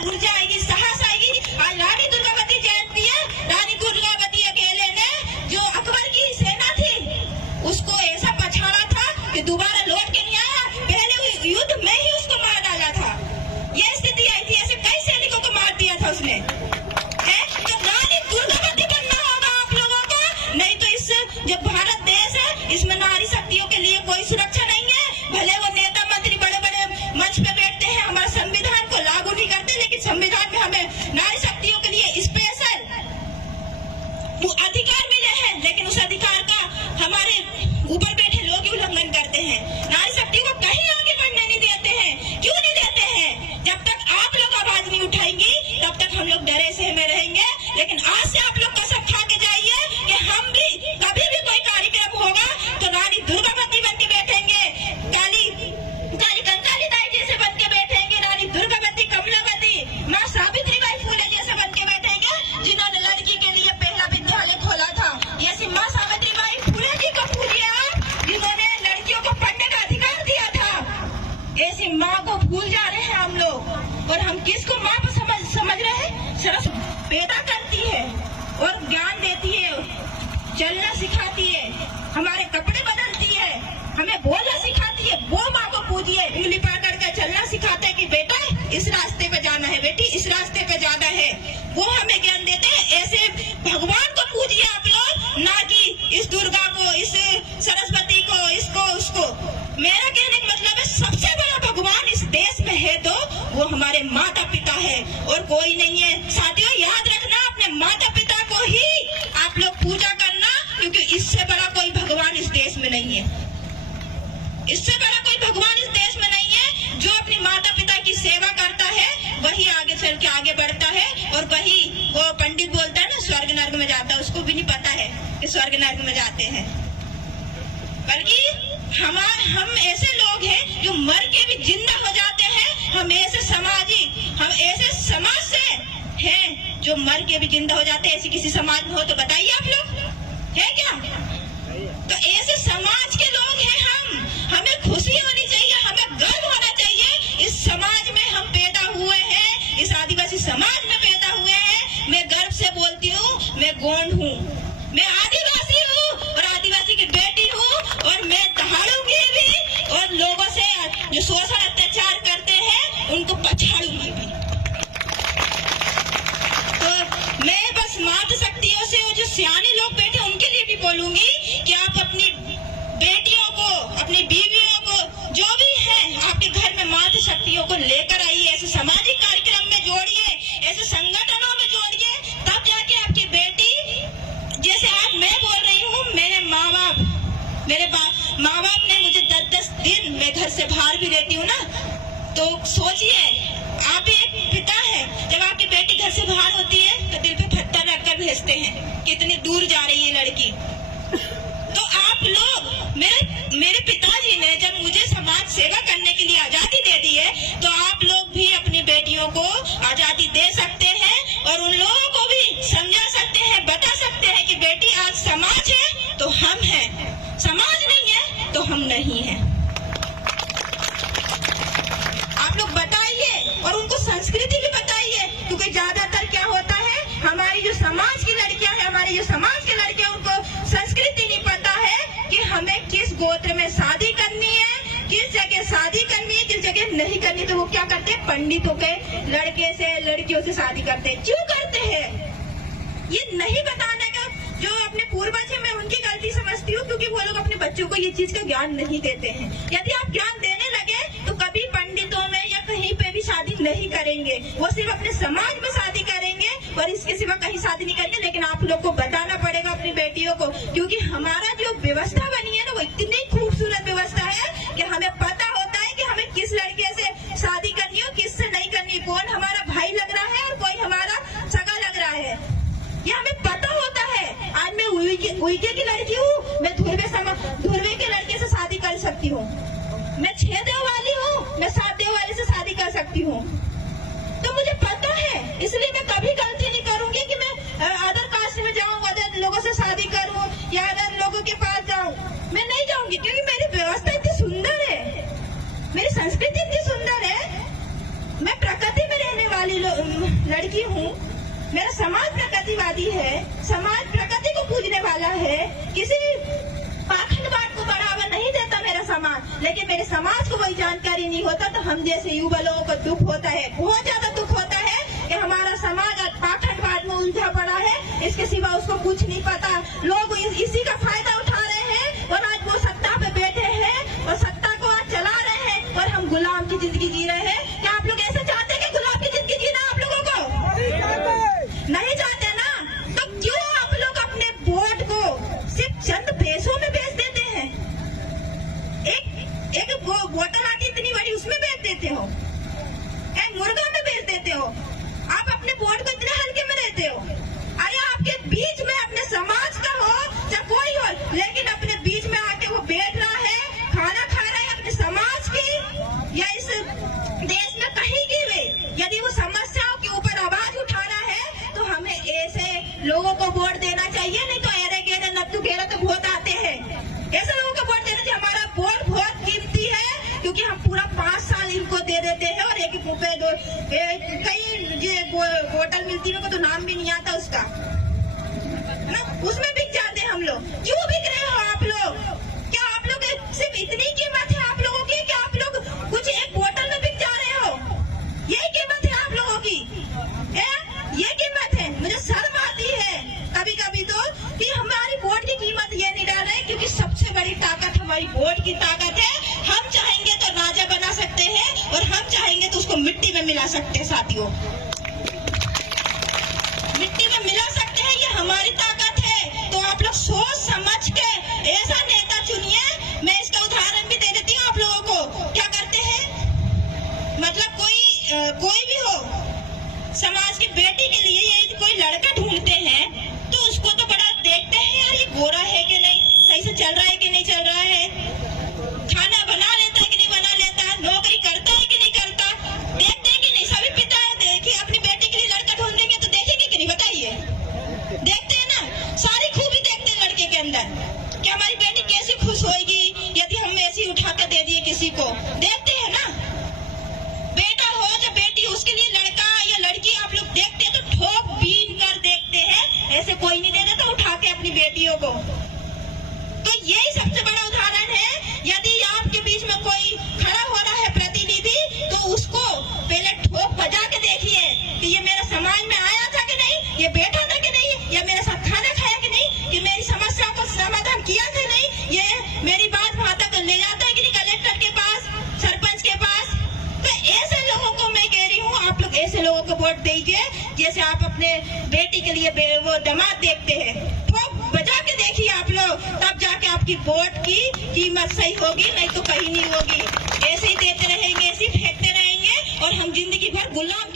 ऊर्जा आएगी, साहस आएगी। आज रानी दुर्गावती जयंती है। रानी दुर्गावती अकेले ने जो अकबर की सेना थी उसको ऐसा पछाड़ा था कि दोबारा लौट के नहीं आया। पहले युद्ध में ही उसको मार डाला था। ये स्थिति आई थी। ऐसे कई सैनिकों को मार दिया था उसने। तो रानी दुर्गावती बनना होगा आप लोगों को, नहीं तो इस जो भारत देश है इसमें नारी शक्तियों के लिए कोई सुरक्षा नहीं है। भले वो नेता मंत्री बड़े बड़े मंच पे बैठते हैं, हमारे संविधान को लागू नहीं करते, लेकिन संविधान में हमें नारी शक्तियों के लिए स्पेशल अधिकार मिले हैं, लेकिन उस अधिकार का हमारे ऊपर बैठे लोग ही उल्लंघन करते हैं। नारी शक्ति को कहीं आगे बढ़ने नहीं देते हैं। क्यों नहीं देते हैं? जब तक आप लोग आवाज नहीं उठाएंगी तब तक हम लोग डरे से में रहेंगे। लेकिन आज से आप लोग कसम खा के जाइए कि हम भी कभी भी कोई कार्यक्रम होगा तो रानी दुर्गावती बन के बैठेंगे, काली कंकाली दाई जैसे बन के बैठेंगे, रानी दुर्गावती, कमलावती, माँ सावित्रीबाई फुले जैसे बन के बैठेंगे, जिन्होंने लड़की के लिए पहला विद्यालय खोला था। ऐसी माँ सावित्रीबाई फुले जी को पूजिए आप, जिन्होंने लड़कियों को पढ़ने का अधिकार दिया था। ऐसी माँ को भूल जा रहे हैं हम लोग। और हम किसको माँ पर समझ रहे हैं? सरस पैदा करती है और ज्ञान देती है, चलना सिखाती है, हमारे कपड़े बदलती है, हमें बोलना सिखाती है। वो माँ को पूजिए, उंगली पकड़ कर चलना सिखाते हैं कि बेटा इस रास्ते पे जाना है, बेटी इस रास्ते पे जाना है। वो हमें ज्ञान देते हैं। ऐसे भगवान को पूजिए आप लोग, ना कि इस दुर्गा को, इस सरस्वती को, इसको उसको। मेरा कहने का मतलब है सबसे बड़ा भगवान इस देश में है तो वो हमारे माता पिता है और कोई नहीं है। साथियों याद रखना, अपने माता पिता को ही आप लोग पूजा करना, क्योंकि इससे बड़ा कोई भगवान इस देश में नहीं है। इससे बड़ा कोई भगवान इस देश में नहीं है। जो अपनी माता पिता की सेवा करता है वही आगे चल के आगे बढ़ता है, और वही वो पंडित बोलता है ना स्वर्ग नर्क में जाता है, उसको भी नहीं पता है कि स्वर्ग नर्क में जाते हैं। बल्कि हम ऐसे लोग हैं जो मर के भी जिंदा हो जाते हैं। हम ऐसे समाज से हैं जो मर के भी जिंदा हो जाते हैं। ऐसी किसी समाज में हो तो बताइए आप लोग, है क्या? तो ऐसे समाज के लोग हैं हम। हमें खुशी होनी चाहिए, हमें गर्व होना चाहिए। इस समाज में हम पैदा हुए हैं, इस आदिवासी समाज में पैदा हुए हैं। मैं गर्व से बोलती हूँ, मैं गोंड हूँ, मैं आदिवासी हूँ और आदिवासी की बेटी हूँ, और मैं दहाड़ूंगी भी, और लोगों से जो शोषण अत्याचार करते हैं उनको पछाड़ूंगी भी। तो मैं बस मातृ शक्तियों से, वो जो सियाने लोग बैठे उनके लिए भी बोलूंगी कि आप अपनी बेटियों को, अपनी बीवियों को, जो भी है आपके घर में मातृ शक्तियों को लेकर आइए। ऐसे सामाजिक कार्यक्रम में जोड़िए, ऐसे संगठनों में जोड़िए, तब जाके आपकी बेटी, जैसे आज मैं बोल रही हूँ, मेरे माँ बाप ने मुझे 10-10 दिन मैं घर से बाहर भी रहती हूँ ना, तो सोचिए आप एक पिता है, जब आपकी बेटी घर से बाहर होती है तो दिल पे पत्थर रखकर भेजते हैं, कितनी दूर जा रही है लड़की। तो आप लोग, मेरे पिताजी ने जब मुझे समाज सेवा करने के लिए आजादी दे दी है, तो आप लोग भी अपनी बेटियों को आजादी दे सकते हैं और उन लोगों को भी समझा सकते हैं, बता सकते हैं कि बेटी आज समाज है तो हम हैं, समाज नहीं है तो हम नहीं हैं। आप लोग बताइए और उनको संस्कृति भी बताइए, क्योंकि ज्यादातर क्या होता है, हमारी जो समाज की लड़कियां हैं, हमारी जो समाज की लड़कियां, उनको संस्कृति नहीं पता है कि हमें किस गोत्र में शादी करनी है, किस जगह शादी करनी है, किस जगह नहीं करनी। तो वो क्या करते हैं, पंडितों के लड़के से, लड़कियों से शादी करते हैं। क्यों करते हैं? ये नहीं बताने का जो अपने पूर्वज है, मैं उनकी गलती समझती हूँ, क्योंकि वो लोग अपने बच्चों को ये चीज का ज्ञान नहीं देते हैं। यदि आप ज्ञान देने लगे तो कभी पंडितों में या कहीं पे भी शादी नहीं करेंगे, वो सिर्फ अपने समाज में शादी करेंगे और इसके सिवा कहीं शादी नहीं करेंगे। लेकिन आप लोग को बताना पड़ेगा अपनी बेटियों को, क्योंकि हमारा जो व्यवस्था बनी है ना, वो इतनी खूबसूरत व्यवस्था है कि हमें पता होता है कि हमें किस लड़के से शादी करनी हो, किससे नहीं करनी, कौन हमारा भाई लग रहा है और कोई हमारा सगा लग रहा है, ये हमें पता होता है। आज मैं उइके की लड़की हूँ, मैं धुर्वे के लड़के से शादी कर सकती हूँ, मैं 6 देव वाली हूँ, मैं 7 देव वाले से शादी कर सकती हूँ। तो मुझे पता है, इसलिए मैं कभी गलती नहीं करूंगी कि मैं अदर कास्ट में जाऊँ, अदर लोगों से शादी करूँ या अदर लोगों के पास जाऊँ। मैं नहीं जाऊंगी, क्योंकि मेरी व्यवस्था इतनी सुंदर है, मेरी संस्कृति इतनी सुंदर है। मैं प्रकृति में रहने वाली लड़की हूँ, मेरा समाज प्रगतिवादी है, समाज प्रगति को पूजने वाला है, किसी पाखंडवाद को बढ़ावा नहीं देता मेरा समाज। लेकिन मेरे समाज को वही जानकारी नहीं होता, तो हम जैसे युवा लोगों को दुख होता है, बहुत ज्यादा दुख होता है कि हमारा समाज आज पाखंडवाद में उलझा पड़ा है, इसके सिवा उसको कुछ नहीं पता। लोग इसी का फायदा उठा रहे हैं और आज वो सत्ता पे बैठे हैं और सत्ता को आज चला रहे हैं और हम गुलाम की जिंदगी जी रहे हैं। क्या आप लोग ऐसे चाहते हैं कि गुलाम की जिंदगी जीना आप लोगों को नहीं चाहते ना? तो क्यों आप लोग अपने वोट को सिर्फ चंद पैसों में बेच देते हैं? एक बोतल आती इतनी बड़ी, उसमें बेच देते हो, एक मुर्गा में बेच देते हो। आप अपने वोट को इतने हल्के में लेते हो। अरे आपके बीच में अपने समाज का हो चाहे कोई हो, लेकिन अपने बीच में आके वो बैठ रहा है, खाना खा रहा है अपने समाज की या इस देश में कहीं की भी यदि वो समस्याओं के ऊपर आवाज उठा रहा है, तो हमें ऐसे लोगों को वोट देना चाहिए। नहीं तो एरे गेरे नत्थु गेरे तो बहुत आते हैं, ऐसे लोगों को वोट देना चाहिए। हमारा वोट बहुत कीमती है, क्योंकि हम पूरा 5 साल इनको दे देते हैं और एक रुपए दो कई बोतल मिलती है, तो नाम भी नहीं आता उसका ना, उसमें बिक जाते हैं हम लोग। क्यों बिक रहे हो आप लोग? क्या आप लोग सिर्फ इतनी कीमत है आप लोगों की? क्या आप लोग कुछ एक बोतल में बिक जा रहे हो? यही कीमत है आप लोगों की? ये कीमत है? मुझे शर्म आती है कभी कभी तो कि हमारी वोट की कीमत ये नहीं डाल रहे, क्योंकि सबसे बड़ी ताकत हमारी वोट की ताकत है। हम चाहेंगे तो राजा बना सकते हैं और हम चाहेंगे तो उसको मिट्टी में मिला सकते हैं। साथियों, मिट्टी में मिला सकते हैं, ये हमारी ताकत है। तो आप लोग सोच समझ के ऐसा नेता चुनिए। मैं इसका उदाहरण भी दे देती हूँ आप लोगों को। क्या करते हैं, मतलब कोई भी हो, समाज की बेटी के लिए ये कोई लड़का ढूंढते हैं तो उसको तो बड़ा देखते हैं, यार ये गोरा है कि नहीं, सही से चल रहा है कि नहीं चल रहा है, खाना बना लेता है कि नहीं बना लेता, नौकरी करता है कि नहीं करता, देखते हैं कि नहीं? सभी पिता देखिए अपनी बेटी के लिए लड़का ढूंढेंगे तो देखेंगे कि नहीं, बताइए? देखते हैं ना, सारी खूबी देखते हैं लड़के के अंदर कि हमारी बेटी कैसी खुश होगी यदि हम ऐसी उठा कर दे दिए किसी को। देखते हैं ना, बेटा हो या बेटी, उसके लिए लड़का या लड़की आप लोग देखते हैं तो ठोक बीन कर देखते हैं, ऐसे कोई नहीं दे देता उठा के अपनी बेटियों को। तो यही सबसे बड़ा उदाहरण है। यदि आपके बीच में कोई खड़ा हो रहा है प्रतिनिधि, तो उसको पहले ठोक बजा के देखिए कि ये मेरे समाज में आया था कि नहीं, ये बैठा था कि नहीं, या मेरे साथ खाना खाया कि नहीं, ये मेरी समस्या को समाधान किया कि नहीं, ये मेरी बात वहां तक ले जाता है कि नहीं, कलेक्टर के पास, सरपंच के पास। तो ऐसे लोगों को मैं कह रही हूँ, आप लोग ऐसे लोगों को वोट दीजिए जैसे आप अपने बेटी के लिए वो दामाद देखते हैं। ठोक बजा के देखिए आप लोग, तब जाके आपकी वोट की कीमत सही होगी, नहीं तो कहीं नहीं होगी। ऐसे ही देते रहेंगे, ऐसे ही फेंकते रहेंगे और हम जिंदगी भर गुलाम